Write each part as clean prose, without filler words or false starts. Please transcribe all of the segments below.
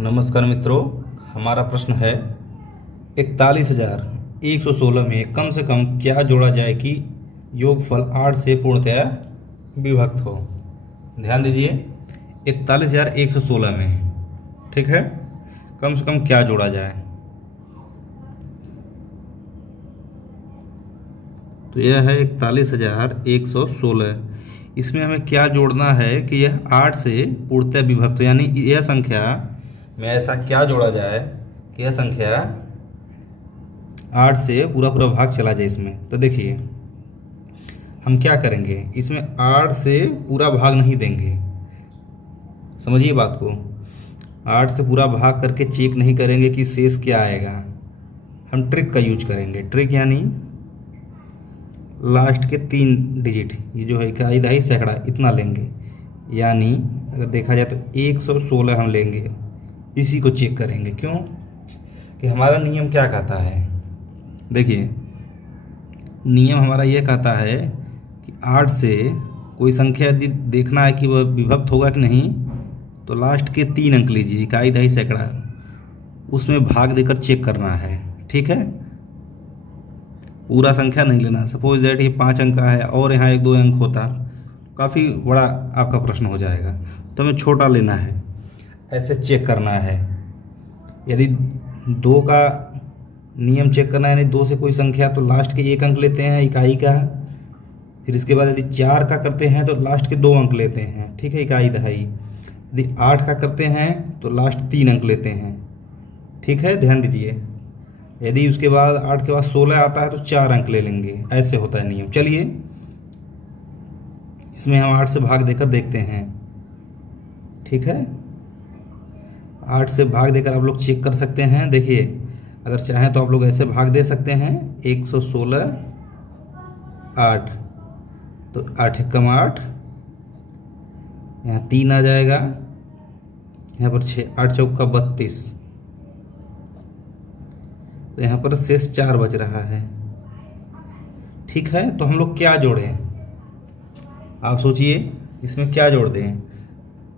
नमस्कार मित्रों, हमारा प्रश्न है 41,116 में कम से कम क्या जोड़ा जाए कि योगफल 8 से पूर्णतया विभक्त हो। ध्यान दीजिए, 41,116 में, ठीक है, कम से कम क्या जोड़ा जाए। तो यह है 41,116। इसमें हमें क्या जोड़ना है कि यह 8 से पूर्णतया विभक्त हो, यानी यह संख्या में ऐसा क्या जोड़ा जाए कि यह संख्या 8 से पूरा पूरा भाग चला जाए इसमें। तो देखिए हम क्या करेंगे, इसमें 8 से पूरा भाग नहीं देंगे, समझिए बात को। 8 से पूरा भाग करके चेक नहीं करेंगे कि शेष क्या आएगा। हम ट्रिक का यूज करेंगे। ट्रिक यानी लास्ट के 3 डिजिट, ये जो है इकाई दहाई सैकड़ा, इतना लेंगे। यानी अगर देखा जाए तो 116 हम लेंगे, इसी को चेक करेंगे। क्यों कि हमारा नियम क्या कहता है, देखिए नियम हमारा ये कहता है कि 8 से कोई संख्या यदि देखना है कि वह विभक्त होगा कि नहीं, तो लास्ट के 3 अंक लीजिए, इकाई दहाई सैकड़ा, उसमें भाग देकर चेक करना है, ठीक है। पूरा संख्या नहीं लेना। सपोज दैट ये 5 अंक का है और यहाँ 1-2 अंक होता, काफ़ी बड़ा आपका प्रश्न हो जाएगा। तो हमें छोटा लेना है, ऐसे चेक करना है। यदि 2 का नियम चेक करना है, यानी 2 से कोई संख्या, तो लास्ट के 1 अंक लेते हैं इकाई का। फिर इसके बाद यदि 4 का करते हैं तो लास्ट के 2 अंक लेते हैं, ठीक है, इकाई दहाई। यदि 8 का करते हैं तो लास्ट 3 अंक लेते हैं, ठीक है, ध्यान दीजिए। यदि उसके बाद 8 के बाद 16 आता है तो 4 अंक ले लेंगे, ऐसे होता है नियम। चलिए इसमें हम 8 से भाग देकर देखते हैं, ठीक है। 8 से भाग देकर आप लोग चेक कर सकते हैं। देखिए अगर चाहें तो आप लोग ऐसे भाग दे सकते हैं, 116 8, तो 8 एकम 8, यहाँ 3 आ जाएगा, यहाँ पर 6, 8 चौका 32, तो यहाँ पर शेष 4 बच रहा है, ठीक है। तो हम लोग क्या जोड़ें, आप सोचिए इसमें क्या जोड़ दें।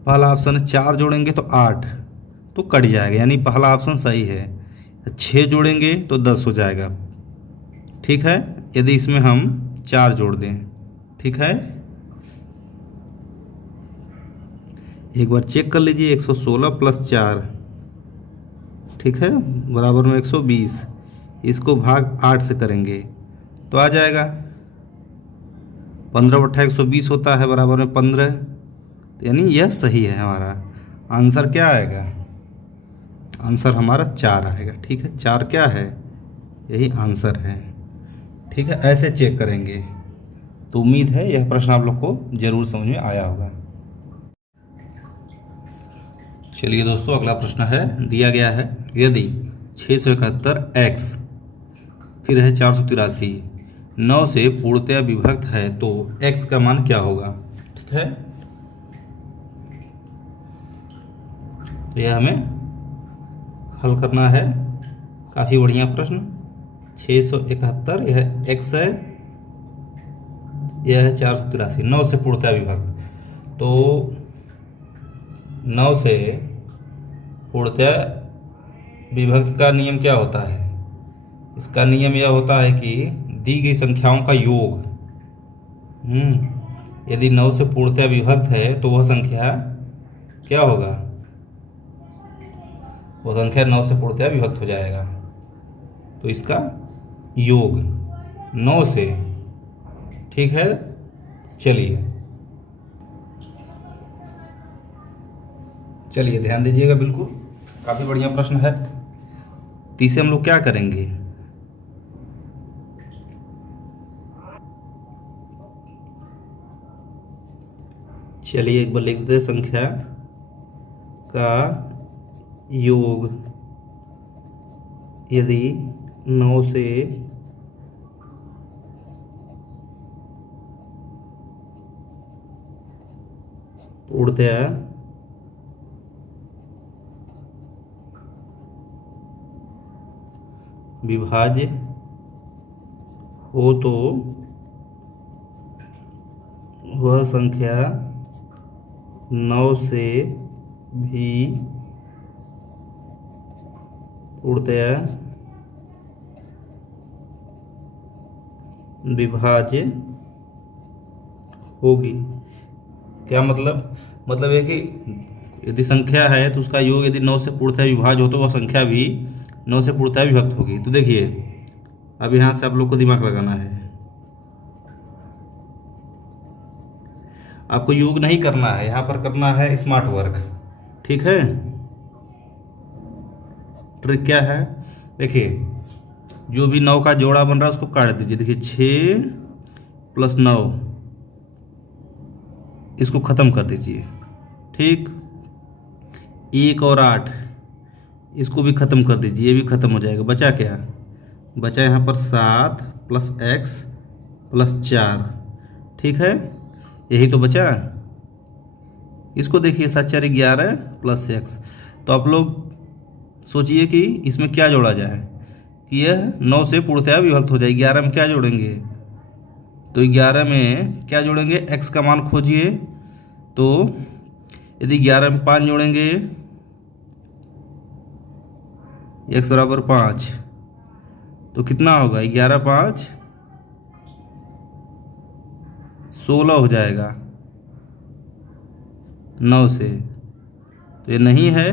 पहला ऑप्शन है 4 जोड़ेंगे तो 8, तो कट जाएगा, यानी पहला ऑप्शन सही है। 6 जोड़ेंगे तो 10 हो जाएगा, ठीक है, यदि इसमें हम 4 जोड़ दें, ठीक है। एक बार चेक कर लीजिए, 116 + 4, ठीक है, बराबर में 120। इसको भाग 8 से करेंगे तो आ जाएगा 15 बट्ठा 120 होता है, बराबर में 15। तो यानी यह सही है। हमारा आंसर क्या आएगा, आंसर हमारा 4 आएगा, ठीक है। 4 क्या है, यही आंसर है, ठीक है। ऐसे चेक करेंगे। तो उम्मीद है यह प्रश्न आप लोग को जरूर समझ में आया होगा। चलिए दोस्तों, अगला प्रश्न है, दिया गया है यदि 671x फिर है 483 9 से पूर्णतया विभक्त है तो x का मान क्या होगा, ठीक है। तो यह हमें हल करना है। काफ़ी बढ़िया प्रश्न। 671 यह x है, यह है 483, 9 से पूर्णतया विभक्त। तो 9 से पूर्णतया विभक्त का नियम क्या होता है, इसका नियम यह होता है कि दी गई संख्याओं का योग। यदि 9 से पूर्णतया विभक्त है तो वह संख्या क्या होगा, वह संख्या 9 से पूर्णतया विभक्त हो जाएगा। तो इसका योग 9 से, ठीक है। चलिए ध्यान दीजिएगा, बिल्कुल काफ़ी बढ़िया प्रश्न है। तीसरे हम लोग क्या करेंगे, चलिए एक बार लिख देते, संख्या का योग यदि 9 से पूर्णतया विभाज्य हो तो वह संख्या 9 से भी पूर्णतया विभाज्य होगी। क्या मतलब? मतलब है कि यदि संख्या है तो उसका योग यदि 9 से पूर्णतः विभाज्य हो तो वह संख्या भी 9 से पूर्णतः विभक्त होगी। तो देखिए अब यहाँ से आप लोग को दिमाग लगाना है, आपको योग नहीं करना है, यहाँ पर करना है स्मार्ट वर्क। ठीक है, ट्रिक क्या है? देखिए जो भी 9 का जोड़ा बन रहा है उसको काट दीजिए। देखिए 6 + 9 इसको ख़त्म कर दीजिए। ठीक, 1 और 8 इसको भी ख़त्म कर दीजिए, ये भी ख़त्म हो जाएगा। बचा क्या? बचा यहाँ पर 7 + x + 4। ठीक है, यही तो बचा। इसको देखिए 7 4 11 + x। तो आप लोग सोचिए कि इसमें क्या जोड़ा जाए कि यह 9 से पूर्णतया विभक्त हो जाए। 11 में क्या जोड़ेंगे? तो 11 में क्या जोड़ेंगे? x का मान खोजिए। तो यदि 11 में 5 जोड़ेंगे, x बराबर 5, तो कितना होगा? 11 5 16 हो जाएगा 9 से, तो ये नहीं है।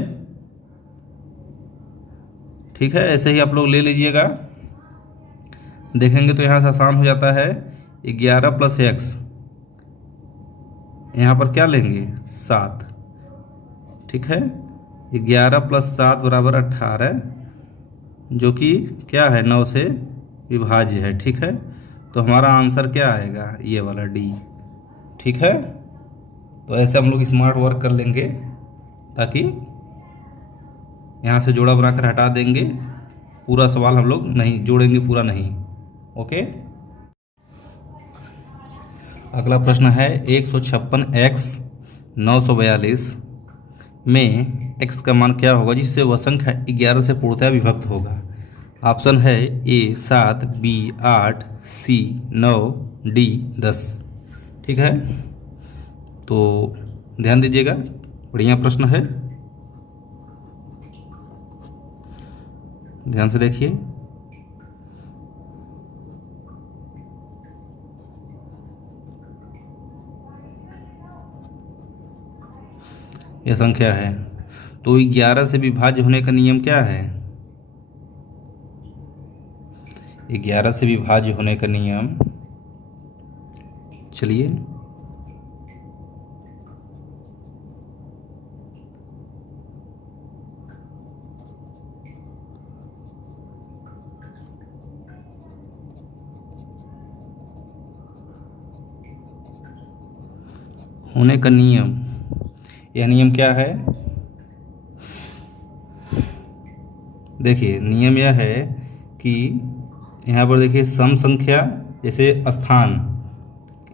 ठीक है, ऐसे ही आप लोग ले लीजिएगा, देखेंगे तो यहाँ से आसान हो जाता है। 11 + x, यहाँ पर क्या लेंगे? 7। ठीक है, 11 + 7 बराबर 18, जो कि क्या है? 9 से विभाज्य है। ठीक है, तो हमारा आंसर क्या आएगा? ये वाला डी। ठीक है, तो ऐसे हम लोग स्मार्ट वर्क कर लेंगे ताकि यहाँ से जोड़ा बनाकर हटा देंगे। पूरा सवाल हम लोग नहीं जोड़ेंगे, पूरा नहीं। ओके, अगला प्रश्न है 156x 942 में x का मान क्या होगा जिससे वह संख्या 11 से पूर्णतः विभक्त होगा? ऑप्शन है A 7, B 8, C 9, D 10। ठीक है, तो ध्यान दीजिएगा, बढ़िया प्रश्न है, ध्यान से देखिए। यह संख्या है, तो 11 से विभाज्य होने का नियम क्या है? 11 से विभाज्य होने का नियम, चलिए होने का नियम, यह नियम क्या है? देखिए नियम यह है कि यहाँ पर देखिए सम संख्या जैसे स्थान,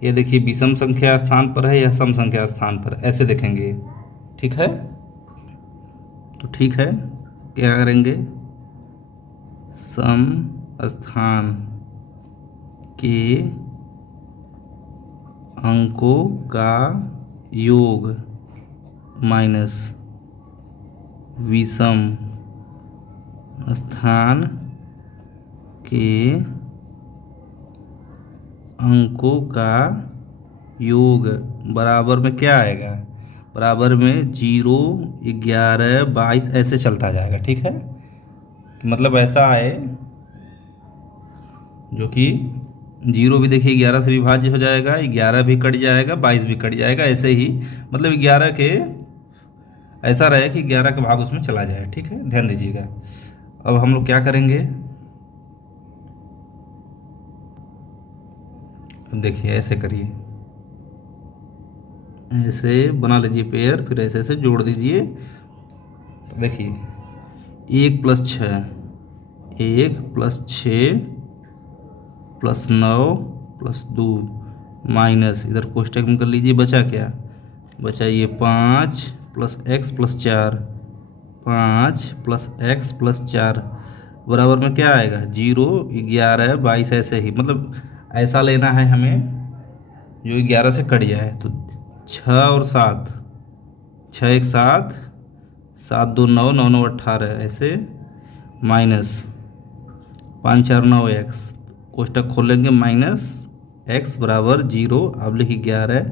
ये देखिए विषम संख्या स्थान पर है या सम संख्या स्थान पर, ऐसे देखेंगे। ठीक है, तो ठीक है, क्या करेंगे? सम स्थान के अंकों का योग माइनस विषम स्थान के अंकों का योग बराबर में क्या आएगा? बराबर में 0, 11, 22 ऐसे चलता जाएगा। ठीक है, मतलब ऐसा आए जो कि 0 भी देखिए 11 से विभाज्य हो जाएगा, 11 भी कट जाएगा, 22 भी कट जाएगा, ऐसे ही मतलब 11 के ऐसा रहे कि 11 का भाग उसमें चला जाए। ठीक है, ध्यान दीजिएगा। अब हम लोग क्या करेंगे? देखिए ऐसे करिए, ऐसे बना लीजिए पेयर, फिर ऐसे ऐसे जोड़ दीजिए। तो देखिए 1 + 6, 1 + 6 + 9 + 2 माइनस, इधर कोष्टक में कर लीजिए, बचा क्या? बचा ये 5 + x + 4, 5 + x + 4 बराबर में क्या आएगा? 0, 11, 22 ऐसे ही, मतलब ऐसा लेना है हमें जो 11 से कट जाए। तो 6 और 7, 6 1 7, 7 2 9, 9 9 18 ऐसे, माइनस 5 4 9 एक्स, कोष्टक खोलेंगे माइनस एक्स बराबर 0 अब लिखी 11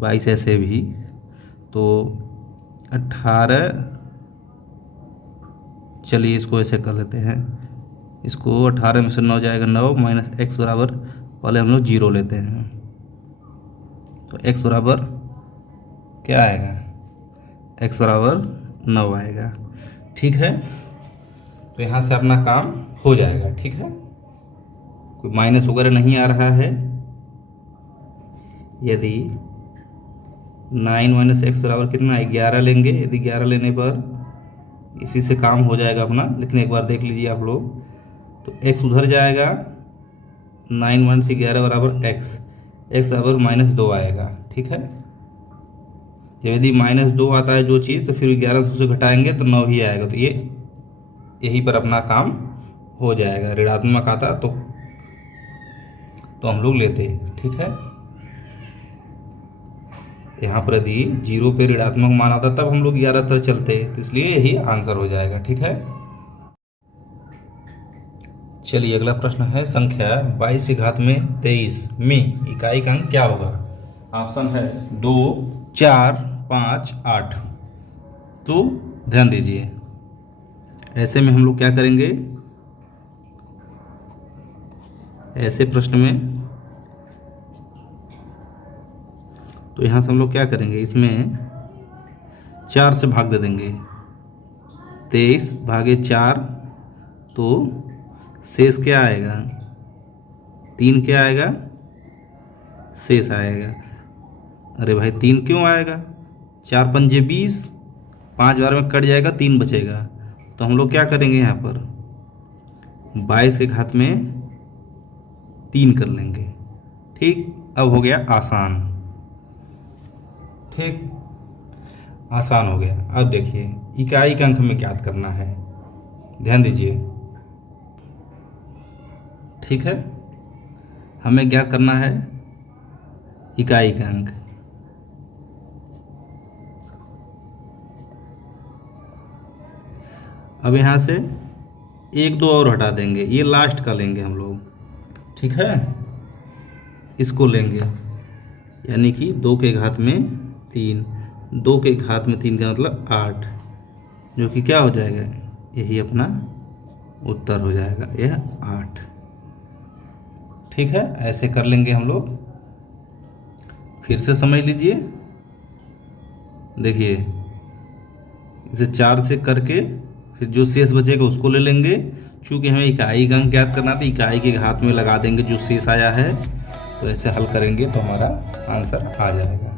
22 ऐसे भी, तो 18, चलिए इसको ऐसे कर लेते हैं, इसको 18 में से 9 जाएगा 9 माइनस एक्स बराबर, पहले हम लोग 0 लेते हैं, तो एक्स बराबर क्या आएगा, एक्स बराबर 9 आएगा। ठीक है, तो यहाँ से अपना काम हो जाएगा। ठीक है, कोई माइनस वगैरह नहीं आ रहा है। यदि 9 माइनस एक्स बराबर कितना है 11 लेंगे, यदि 11 लेने पर इसी से काम हो जाएगा अपना, लेकिन एक बार देख लीजिए आप लोग, तो x उधर जाएगा, 9 माइनस 11 बराबर x, x बराबर -2 आएगा। ठीक है, जब यदि -2 आता है जो चीज़, तो फिर 11 से घटाएंगे तो 9 ही आएगा, तो ये यहीं पर अपना काम हो जाएगा। ऋणात्मक आता तो हम लोग लेते हैं। ठीक है, यहाँ पर यदि 0 पे ऋणात्मक मान आता तब हम लोग 11 तक चलते, तो इसलिए यही आंसर हो जाएगा। ठीक है, चलिए अगला प्रश्न है संख्या 22 की घात में 23 में इकाई का अंक क्या होगा। ऑप्शन है 2 4 5 8। तो ध्यान दीजिए, ऐसे में हम लोग क्या करेंगे, ऐसे प्रश्न में तो यहाँ से हम लोग क्या करेंगे, इसमें 4 से भाग दे देंगे, 23 भागे 4, तो शेष क्या आएगा, 3 क्या आएगा, शेष आएगा। अरे भाई 3 क्यों आएगा, 4 पंजे 20, 5 बार में कट जाएगा, 3 बचेगा, तो हम लोग क्या करेंगे, यहाँ पर 22 के घात में 3 कर लेंगे। ठीक, अब हो गया आसान। ठीक, आसान हो गया। अब देखिए इकाई का अंक हमें ज्ञात करना है, ध्यान दीजिए। ठीक है, हमें ज्ञात करना है इकाई का अंक। अब यहाँ से 1 2 और हटा देंगे, ये लास्ट का लेंगे हम लोग। ठीक है, इसको लेंगे, यानी कि 2 के घात में 3, 2 के घात में 3 का मतलब 8, जो कि क्या हो जाएगा, यही अपना उत्तर हो जाएगा, यह 8। ठीक है, ऐसे कर लेंगे हम लोग। फिर से समझ लीजिए, देखिए इसे 4 से करके फिर जो शेष बचेगा उसको ले लेंगे। चूँकि हमें इकाई का अंक ज्ञात करना था, इकाई के घात में लगा देंगे जो शेष आया है, तो ऐसे हल करेंगे तो हमारा आंसर आ जाएगा।